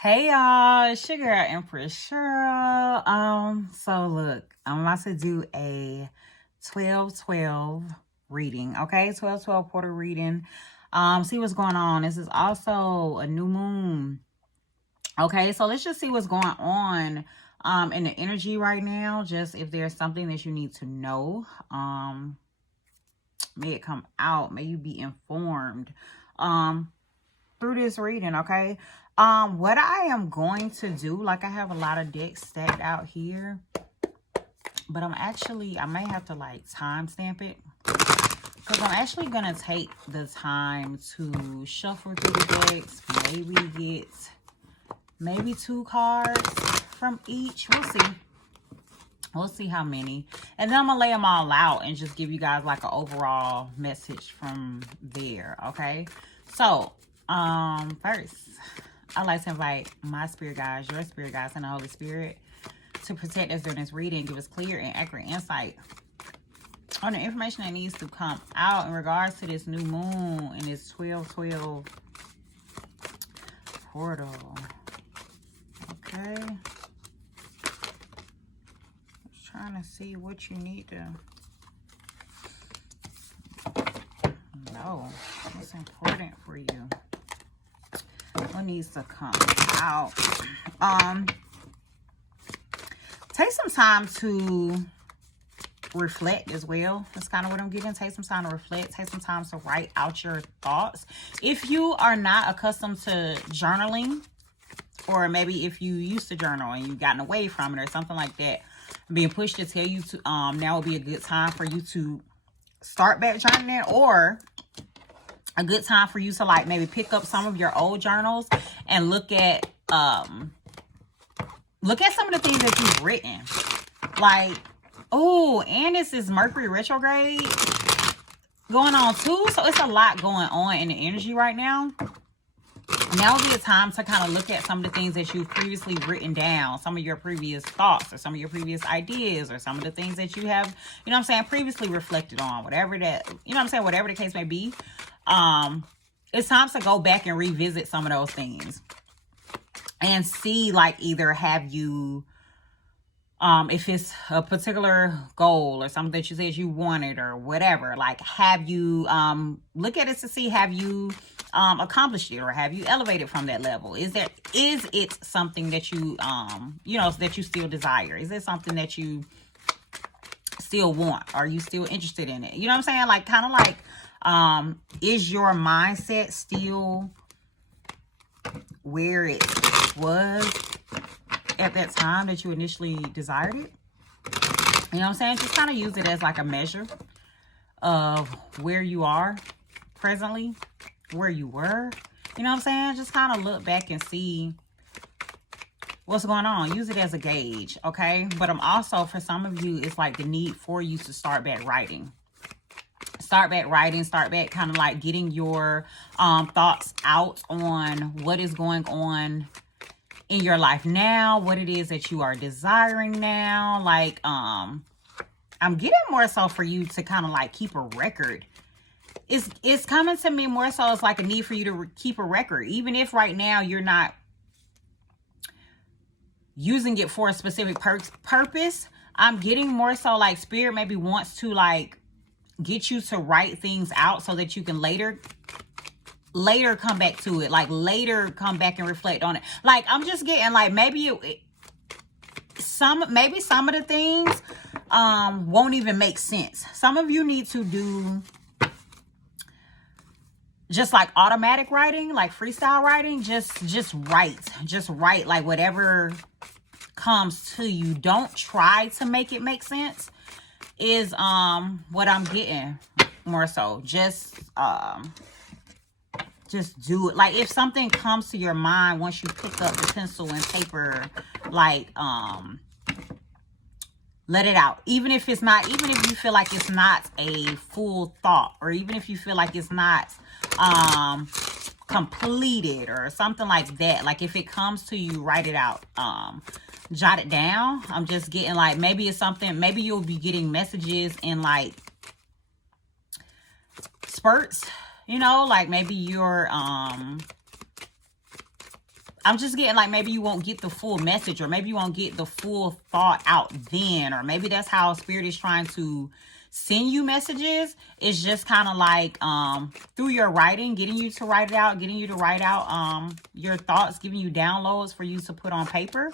Hey y'all, it's your girl Empress Cheryl. So look, I'm about to do a 12-12 reading, okay? 12-12 quarter reading. See what's going on. This is also a new moon. Okay, so let's just see what's going on in the energy right now. Just if there's something that you need to know. May it come out, may you be informed through this reading, okay? What I am going to do, like I have a lot of decks stacked out here, but I may have to like timestamp it because I'm actually gonna take the time to shuffle through the decks, maybe 2 cards from each. We'll see how many, and then I'm gonna lay them all out and just give you guys like an overall message from there, okay? So first, I'd like to invite my spirit guides, your spirit guides, and the Holy Spirit to protect us during this reading, give us clear and accurate insight on the information that needs to come out in regards to this new moon and this 12-12 portal. Okay. Just trying to see what you need to know. What's important for you. What needs to come out. Take some time to reflect as well. That's kind of what I'm getting. Take some time to reflect. Take some time to write out your thoughts. If you are not accustomed to journaling, or maybe if you used to journal and you've gotten away from it or something like that, being pushed to tell you to now would be a good time for you to start back journaling, or a good time for you to like maybe pick up some of your old journals and look at some of the things that you've written. Like, oh, and this is Mercury retrograde going on too, so it's a lot going on in the energy right now. Now would be a time to kind of look at some of the things that you've previously written down, some of your previous thoughts or some of your previous ideas or some of the things that you have, you know what I'm saying, previously reflected on, whatever that, you know what I'm saying, whatever the case may be. It's time to go back and revisit some of those things and see, like, either have you, if it's a particular goal or something that you said you wanted or whatever, like, have you, look at it to see, have you accomplished it, or have you elevated from that level? Is it something that you you know, that you still desire? Is it something that you still want? Are you still interested in it? You know what I'm saying? Like, kind of like, is your mindset still where it was at that time that you initially desired it? You know what I'm saying? Just kind of use it as like a measure of where you are presently, where you were. You know what I'm saying? Just kind of look back and see what's going on. Use it as a gauge, okay? But I'm also, for some of you, it's like the need for you to start back writing. Start back writing, start back kind of like getting your thoughts out on what is going on in your life now, what it is that you are desiring now. Like, I'm getting more so for you to kind of like keep a record. It's coming to me more so as like a need for you to keep a record, even if right now you're not using it for a specific purpose. I'm getting more so like Spirit maybe wants to like get you to write things out so that you can later come back to it, like later come back and reflect on it. Like, I'm just getting like maybe some of the things won't even make sense. Some of you need to do just like automatic writing, like freestyle writing. Just write like whatever comes to you. Don't try to make it make sense, is what I'm getting more so. Just do it. Like, if something comes to your mind once you pick up the pencil and paper, like let it out. Even if you feel like it's not a full thought, or even if you feel like it's not completed or something like that. Like, if it comes to you, write it out. Jot it down. I'm just getting like, maybe it's something, maybe you'll be getting messages in like spurts, you know, like maybe you're I'm just getting like, maybe you won't get the full message, or maybe you won't get the full thought out then, or maybe that's how Spirit is trying to send you messages. It's just kind of like through your writing, getting you to write it out, getting you to write out your thoughts, giving you downloads for you to put on paper.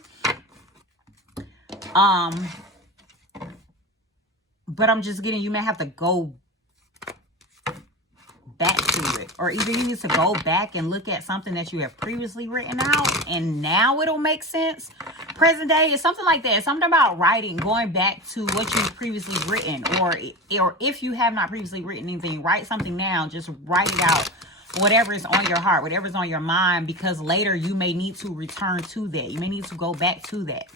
But I'm just getting, you may have to go back to it, or either you need to go back and look at something that you have previously written out and now it'll make sense. Present day is something like that. Something about writing, going back to what you've previously written, or if you have not previously written anything, write something down. Just write it out, whatever is on your heart, whatever is on your mind, because later you may need to return to that. You may need to go back to that.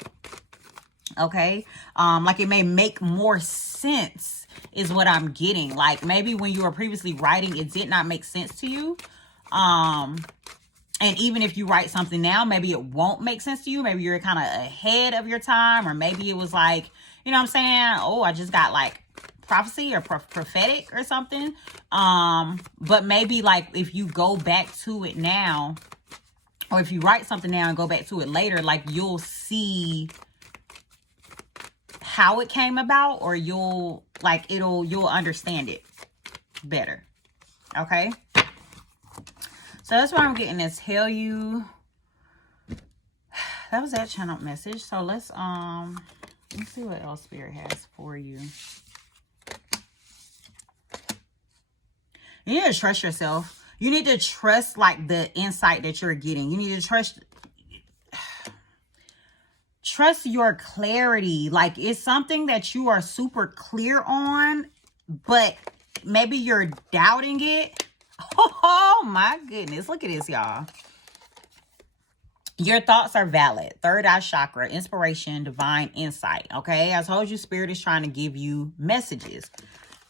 Okay, like it may make more sense is what I'm getting. Like maybe when you were previously writing, it did not make sense to you. And even if you write something now, maybe it won't make sense to you. Maybe you're kind of ahead of your time, or maybe it was like, you know what I'm saying? Oh, I just got like prophecy or prophetic or something. But maybe like if you go back to it now, or if you write something now and go back to it later, like you'll see how it came about, or you'll understand it better. Okay, so that's what I'm getting to tell you. That was that channel message. So let's see what else Spirit has for you. You need to trust yourself. You need to trust like the insight that you're getting. You need to trust your clarity. Like it's something that you are super clear on, but maybe you're doubting it. Oh my goodness. Look at this, y'all. Your thoughts are valid. Third eye chakra, inspiration, divine insight. Okay. I told you Spirit is trying to give you messages.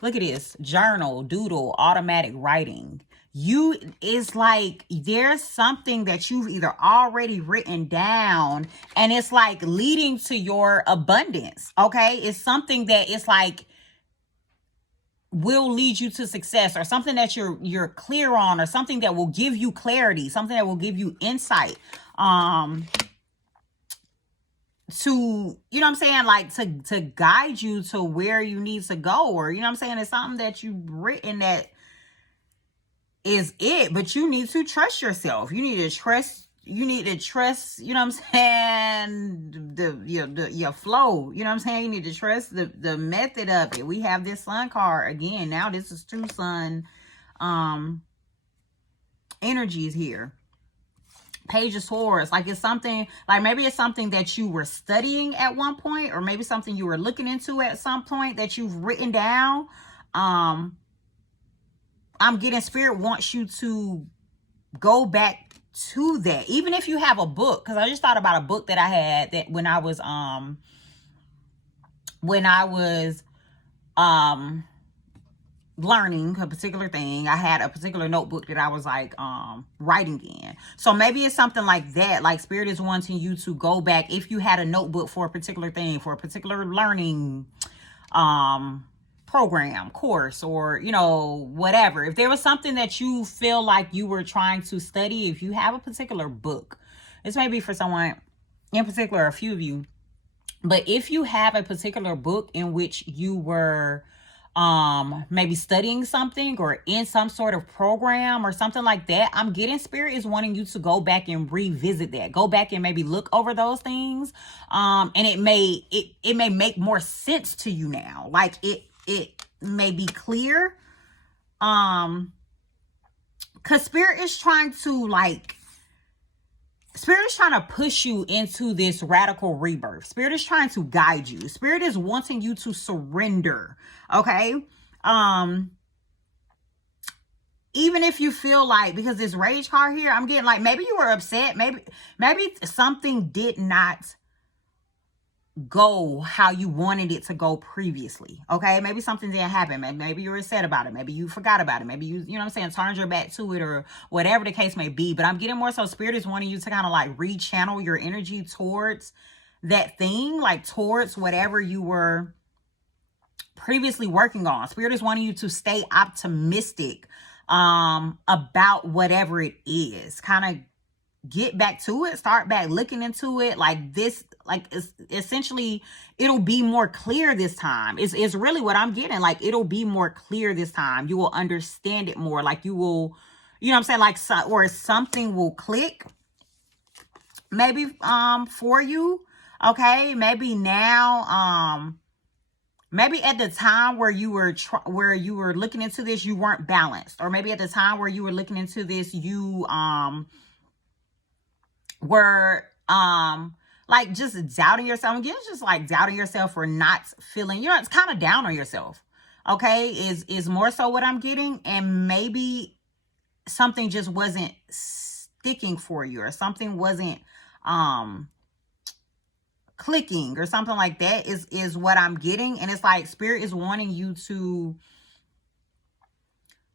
Look at this. Journal, doodle, automatic writing. It's like there's something that you've either already written down and it's like leading to your abundance. Okay. It's something that it's like will lead you to success, or something that you're clear on, or something that will give you clarity, something that will give you insight, to, you know what I'm saying? Like to guide you to where you need to go, or, you know what I'm saying? It's something that you've written that is it, but you need to trust yourself. You need to trust, you know what I'm saying? Your flow, you know what I'm saying? You need to trust the method of it. We have this sun card again. Now this is 2 sun, energies here. Page of Swords. Like it's something, like maybe it's something that you were studying at one point, or maybe something you were looking into at some point that you've written down. I'm getting Spirit wants you to go back to that. Even if you have a book, because I just thought about a book that I had that when I was learning a particular thing, I had a particular notebook that I was like writing in. So maybe it's something like that. Like Spirit is wanting you to go back, if you had a notebook for a particular thing, for a particular learning program, course, or, you know, whatever. If there was something that you feel like you were trying to study, if you have a particular book, this may be for someone in particular, a few of you, but if you have a particular book in which you were maybe studying something, or in some sort of program or something like that, I'm getting Spirit is wanting you to go back and revisit that. Go back and maybe look over those things. And it may make more sense to you now. Like it may be clear. Cause Spirit is trying to push you into this radical rebirth. Spirit is trying to guide you. Spirit is wanting you to surrender. Okay. Even if you feel like, because this rage card here, I'm getting like, maybe you were upset. Maybe something did not go how you wanted it to go previously. Okay. Maybe something didn't happen. Maybe you were upset about it. Maybe you forgot about it. Maybe you know what I'm saying, turned your back to it, or whatever the case may be. But I'm getting more so Spirit is wanting you to kind of like rechannel your energy towards that thing, like towards whatever you were previously working on. Spirit is wanting you to stay optimistic about whatever it is. Kind of get back to it, start back looking into it. Like this, like it's essentially, it'll be more clear this time. It's really what I'm getting. Like it'll be more clear this time. You will understand it more. Like you will, you know what I'm saying? Like, or something will click maybe, for you. Okay. Maybe now, maybe at the time where you were looking into this, you weren't balanced. Or maybe at the time where you were looking into this, you, were, like just doubting yourself. Again, it's just like doubting yourself or not feeling, you know, it's kind of down on yourself. Okay. Is more so what I'm getting. And maybe something just wasn't sticking for you, or something wasn't, clicking, or something like that is what I'm getting. And it's like Spirit is wanting you to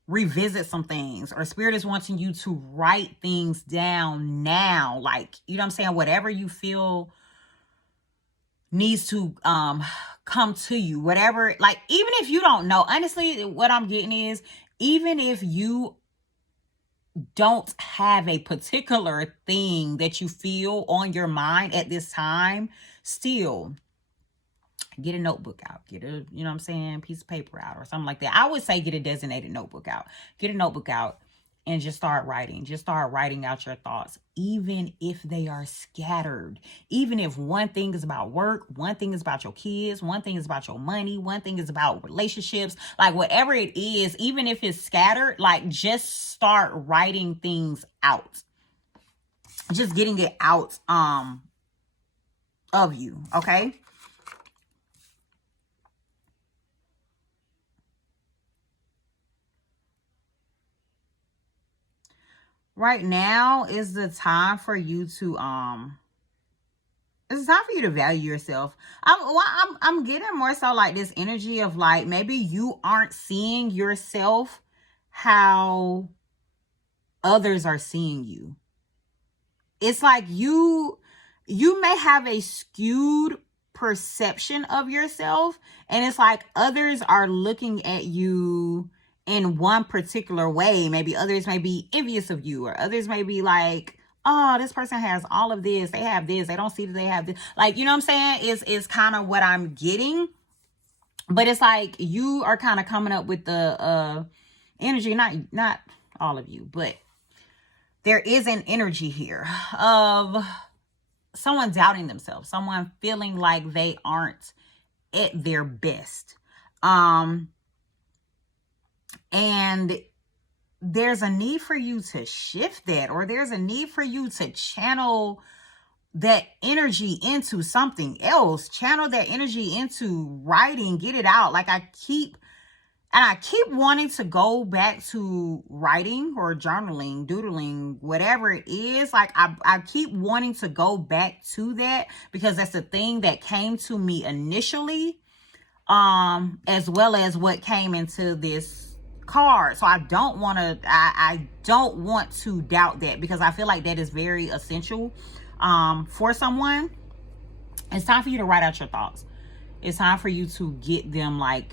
revisit some things, or Spirit is wanting you to write things down now. Like, you know what I'm saying? Whatever you feel needs to come to you, whatever, like, even if you don't know, honestly, what I'm getting is, even if you don't have a particular thing that you feel on your mind at this time, still get a notebook out, get a, you know what I'm saying, piece of paper out or something like that. I would say get a designated notebook out, get a notebook out and just start writing. Just start writing out your thoughts, even if they are scattered. Even if one thing is about work, one thing is about your kids, one thing is about your money, one thing is about relationships, like whatever it is, even if it's scattered, like just start writing things out. Just getting it out of you, okay? Right now is the time for you to it's time for you to value yourself. I'm getting more so like this energy of like, maybe you aren't seeing yourself how others are seeing you. It's like you may have a skewed perception of yourself, and it's like others are looking at you in one particular way. Maybe others may be envious of you, or others may be like, oh, this person has all of this, they have this, they don't see that they have this. Like, you know what I'm saying? Is kind of what I'm getting. But it's like you are kind of coming up with the energy, not all of you, but there is an energy here of someone doubting themselves, someone feeling like they aren't at their best. And there's a need for you to shift that, or there's a need for you to channel that energy into something else. Channel that energy into writing, get it out. Like I keep wanting to go back to writing or journaling, doodling, whatever it is. Like I keep wanting to go back to that, because that's the thing that came to me initially, as well as what came into this card. So I don't want to doubt that, because I feel like that is very essential for someone. It's time for you to write out your thoughts. It's time for you to get them like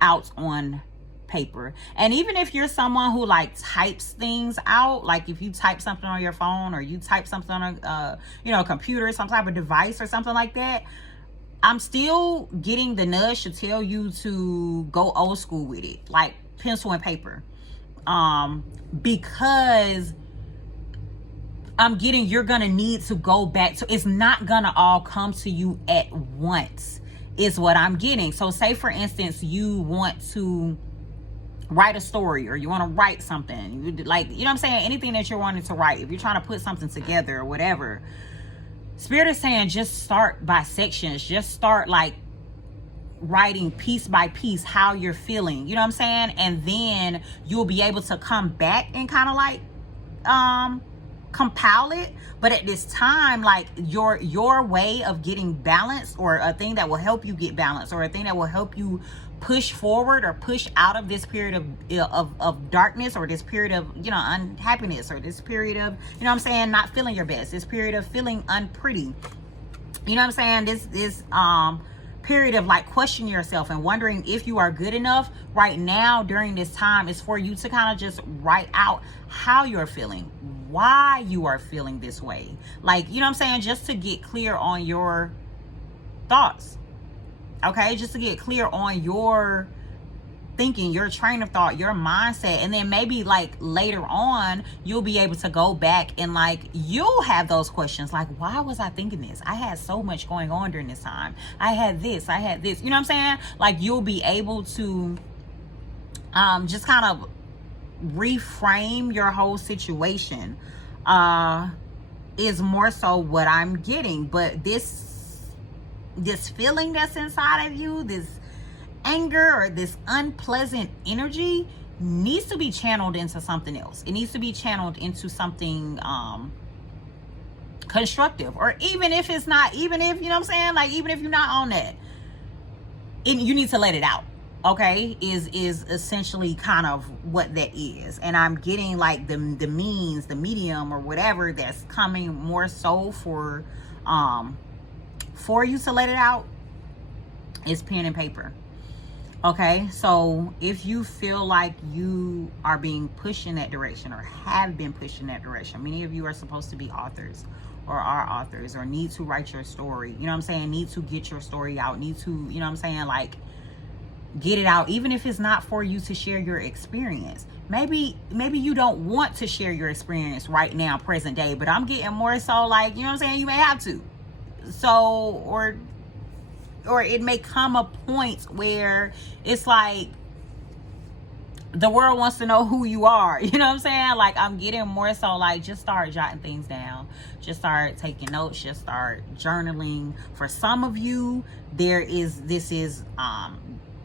out on paper. And even if you're someone who like types things out, like if you type something on your phone, or you type something on a computer, some type of device or something like that, I'm still getting the nudge to tell you to go old school with it, like pencil and paper, because I'm getting, you're gonna need to go back to, it's not gonna all come to you at once, is what I'm getting. So say for instance, you want to write a story, or you want to write something, you like, you know what I'm saying, anything that you're wanting to write, if you're trying to put something together or whatever, Spirit is saying just start by sections. Just start like writing piece by piece how you're feeling. You know what I'm saying? And then you'll be able to come back and kind of like compile it. But at this time, like your way of getting balance, or a thing that will help you get balance, or a thing that will help you push forward or push out of this period of darkness, or this period of, you know, unhappiness, or this period of, you know what I'm saying, not feeling your best, this period of feeling unpretty, you know what I'm saying, this period of like questioning yourself and wondering if you are good enough right now during this time is for you to kind of just write out how you're feeling, why you are feeling this way. Like, you know what I'm saying? Just to get clear on your thoughts. Okay? Just to get clear on your thinking, your train of thought, your mindset. And then maybe like later on, you'll be able to go back and like, you'll have those questions like, why was I thinking this? I had so much going on during this time. I had this. You know what I'm saying? Like, you'll be able to just kind of reframe your whole situation is more so what I'm getting. But this feeling that's inside of you, this anger or this unpleasant energy, needs to be channeled into something else. It needs to be channeled into something constructive. Or even if it's not, even if, you know what I'm saying, like, even if you're not on that, you need to let it out. Okay, is essentially kind of what that is. And I'm getting like the means, the medium or whatever that's coming more so for you to let it out is pen and paper. Okay, so if you feel like you are being pushed in that direction or have been pushed in that direction, many of you are supposed to be authors or are authors or need to write your story, you know what I'm saying, need to get your story out, need to, you know what I'm saying, like, get it out, even if it's not for you to share your experience. Maybe you don't want to share your experience right now, present day, but I'm getting more so like, you know what I'm saying, you may have to. So, or it may come a point where it's like the world wants to know who you are. You know what I'm saying? Like, I'm getting more so like, just start jotting things down. Just start taking notes. Just start journaling. For some of you, this is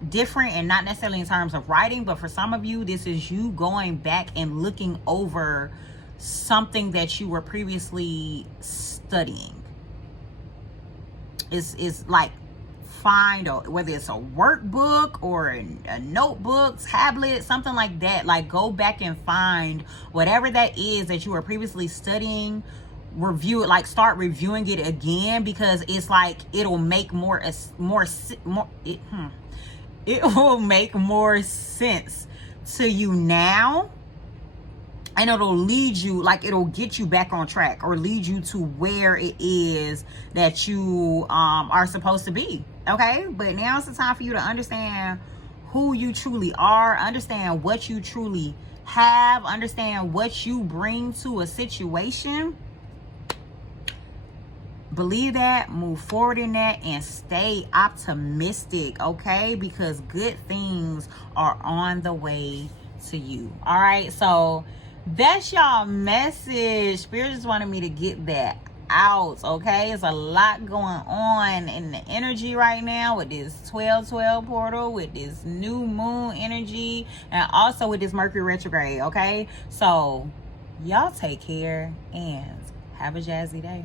different, and not necessarily in terms of writing, but for some of you, this is you going back and looking over something that you were previously studying. It's like, find whether it's a workbook or a notebook, tablet, something like that. Like, go back and find whatever that is that you were previously studying, review it, like start reviewing it again, because it's like it'll make it will make more sense to you now, and it'll lead you, like, it'll get you back on track or lead you to where it is that you are supposed to be. Okay, but now it's the time for you to understand who you truly are, understand what you truly have, understand what you bring to a situation. Believe that, move forward in that, and stay optimistic, okay? Because good things are on the way to you. All right, so that's y'all message. Spirit just wanted me to get that out, okay? There's a lot going on in the energy right now with this 12/12 portal, with this new moon energy, and also with this Mercury retrograde, okay? So y'all take care and have a jazzy day.